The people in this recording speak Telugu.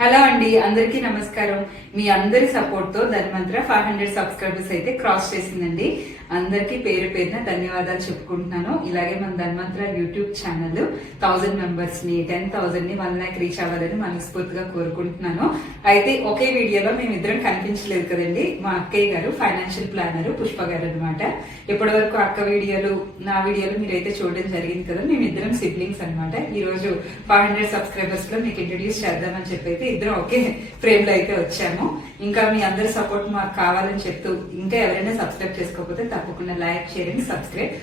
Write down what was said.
హలో అండి, అందరికీ నమస్కారం. మీ అందరి సపోర్ట్ తో ధన్వంతర 500 సబ్స్క్రైబర్స్ అయితే క్రాస్ చేసిందండి. అందరికీ పేరు పేరున ధన్యవాదాలు చెప్పుకుంటున్నాను. ఇలాగే మన ధన్వంతర యూట్యూబ్ ఛానల్ 1000 మెంబర్స్ ని 10,000 ని 1 lakh రీచ్ అవ్వాలని మనస్ఫూర్తిగా కోరుకుంటున్నాను. అయితే ఒకే వీడియోలో మేమిద్దరం కనిపించలేదు కదండి. మా అక్కయ్య గారు ఫైనాన్షియల్ ప్లానర్ పుష్ప గారు అనమాట. ఇప్పటి వరకు అక్క వీడియోలు, నా వీడియోలు మీరైతే చూడడం జరిగింది కదా. మేమిద్దరం సిబ్లింగ్స్ అనమాట. ఈ రోజు 500 సబ్స్క్రైబర్స్ లో మీకు ఇంట్రడ్యూస్ చేద్దామని చెప్పి అయితే ఇద్దరం ఒకే ఫ్రేమ్ లో అయితే వచ్చాము. ఇంకా మీ అందరి సపోర్ట్ మాకు కావాలని చెప్తూ, ఇంకా ఎవరైనా సబ్స్క్రైబ్ చేసుకోకపోతే తప్పకుండా లైక్, షేర్ అండ్ సబ్స్క్రైబ్.